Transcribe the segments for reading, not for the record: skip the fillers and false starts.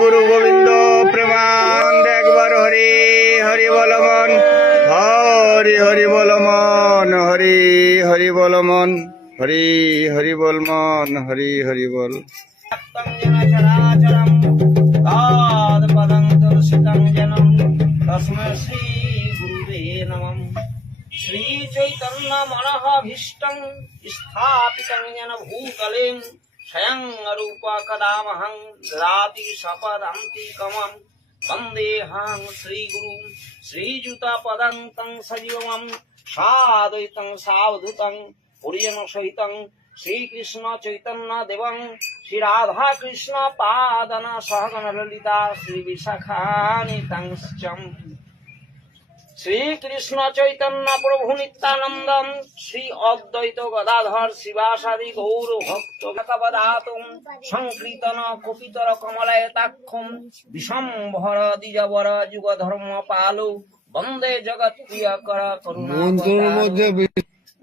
গুরু গোবিন্দ প্রেমানন্দ একবার হরি হরি বল মন, হরি হরি বল মন, হরি হরি বল মন, হরি হরি বল মন, হরি হরি বল। শ্রী চৈতন্য মনঃভীষ্টং স্থাপিতং যেন ভূতলে স্বয়ং রূপ কদামহং দদাতি সপদান্তিকমং বন্দেহং শ্রীগুরুং শ্রীযুতপদন্तं সজীবং সাদ্বৈतं সাবধূतं পরিজন সহিतं শ্রীকৃষ্ণ চৈতন্য দেবং শ্রী রাধা কৃষ্ণ পাদন সহগণ ললিতা শ্রী বিশাখানিতং শ্রীকৃষ্ণ চৈতন্য প্রভু নিত্যানন্দম শ্রী অদ্বৈত গদাধর শিবাসাদি গৌর ভক্ত ভগবদাতুম সংকীর্তন কপিতর কমলায়তাক্ষম বিশম্ভর দ্বিজবর যুগ ধর্ম পালু বন্দে জগৎ প্রিয়কর করুণা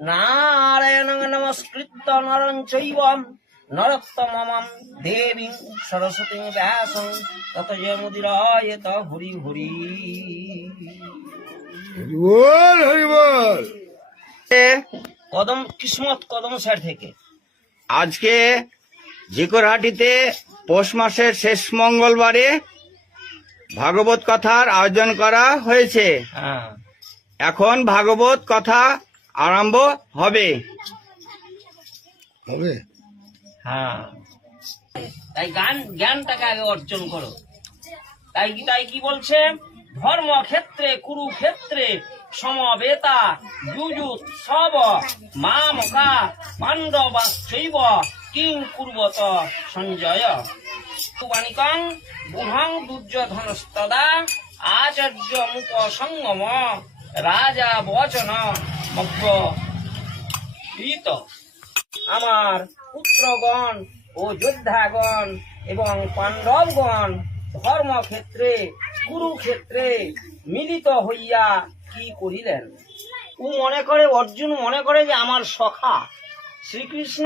নারায়ণং নমস্কৃত্য নরং চৈব নরোত্তমং দেবীং সরস্বতীং ব্যাসং ততো জয়মুদিরায়ত হরি হরি কদম কিসমত কদম সাইড থেকে। আজকে ঝিকরহাটিতে পৌষ মাসের শেষ মঙ্গলবারে ভাগবত কথার আয়োজন করা হয়েছে। এখন ভাগবত কথা আরম্ভ হবে। হ্যাঁ, তাই জ্ঞানটাকে আগে অর্জন করো। তাই কি বলছে? ধর্মক্ষেত্রে কুরুক্ষেত্রে সমবেতা যুযুৎসব মামকা পাণ্ডবাশ্চৈব কিং কুর্বত সঞ্জয় বাণিকং বুঢ়ং দুর্যোধনস্তদা আচার্য মুখ সঙ্গম রাজা বচন মগ্রহীত। আমার পুত্রগণ ও যোদ্ধাগণ এবং পাণ্ডবগণ ধর্মক্ষেত্রে কুরুক্ষেত্রে মিলিত হইয়া কি করিলেন? অর্জুন মনে করে যে আমার সখা শ্রীকৃষ্ণ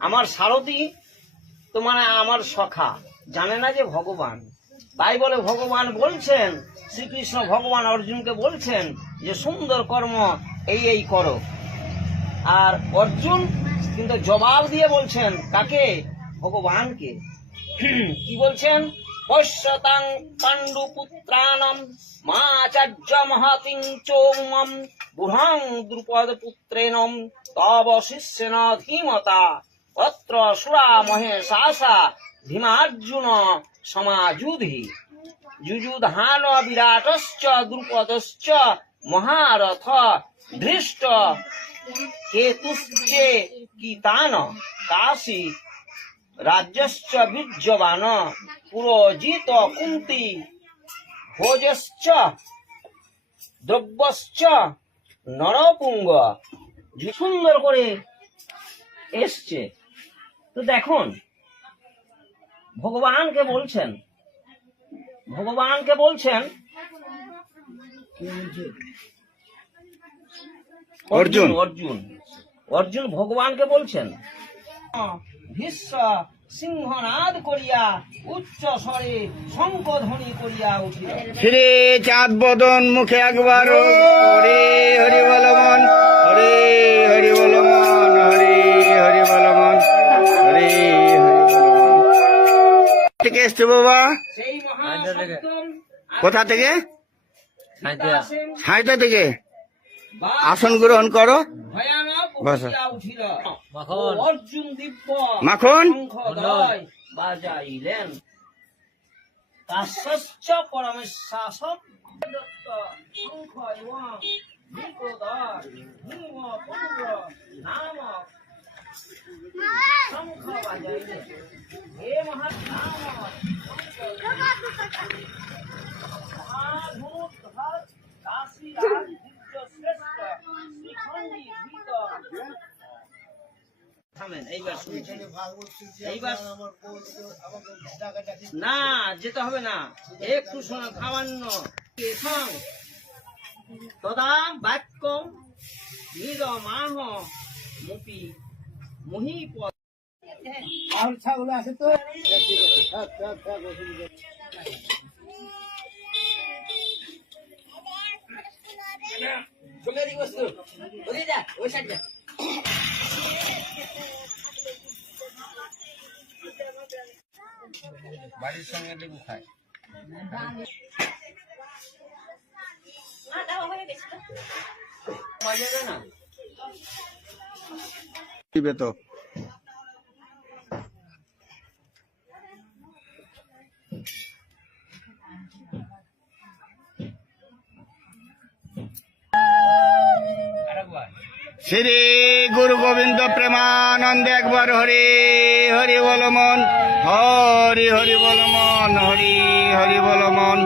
আমার সারথি, তো মানে আমার সখা, জানে না যে ভগবান। তাই বলে ভগবান বলছেন, শ্রীকৃষ্ণ ভগবান অর্জুনকে বলছেন যে সুন্দর কর্ম এই করো। আর অর্জুন কিন্তু জবাব দিয়ে বলছেন কাকে? ভগবানকে। কি বলছেন? পশ্যতাং পাণ্ডুপুত্রাণম মাচার্য মহাতিং চৌমম বুঢ়ং দ্রুপদ পুত্রেণম তব শিষ্যেন ধীমতা অত্র সুরা মহেশাসা ভীমার্জুন সমাযুধি যুযুধান বিরাটশ্চ দ্রুপদশ্চ মহারথ ধৃষ্ট কেতুশ্চে কিতান কাশী রাজ্যশ্চ বীর্যবান পুরোজিত কুন্তি ভোজশ্চ দ্রব্যশ্চ নরপুঙ্গ। সুন্দর করে এসছে। তো দেখুন, ভগবানকে বলছেন অর্জুন ভগবানকে বলছেন ভীষ্ম সিংহনাদ করিয়া উচ্চ স্বরে শঙ্খধ্বনি করিয়া উঠিল। শ্রী চাঁদ বদন মুখে একবার হরি হরি বল মন, হরি হরি বল মন, হরি হরি বল মন, হরি হরি বল মন। থেকে এসছে বাবা? কোথা থেকে? সাইতা থেকে। আসন গ্রহণ করো। অর্জুন দিব্য মাখন বাজাইলেন। কাশ্যশ্চ পরমেশ্বাসম দত্ত শঙ্খ এবং বিকোদর ভীম পুত্র নামক শঙ্খ বাজাইলেন। হে মহানামক মহাধনুর্ধর কাশী রাজ শ্রেষ্ঠ শ্রীখণ্ডী ভীত। না, যেতে হবে না, একটু শোনা খাওয়ান্ন। তদা বাক্যম নিজ মাহ মপি মহিপদ ছাগল আছে তো বাড়ির সঙ্গে লেবু খায়। দিবে তো শ্রী গুরু গোবিন্দ প্রেমানন্দ একবার হরি হরি বল মন, হরি হরি বল মন, হরি হরি বল মন।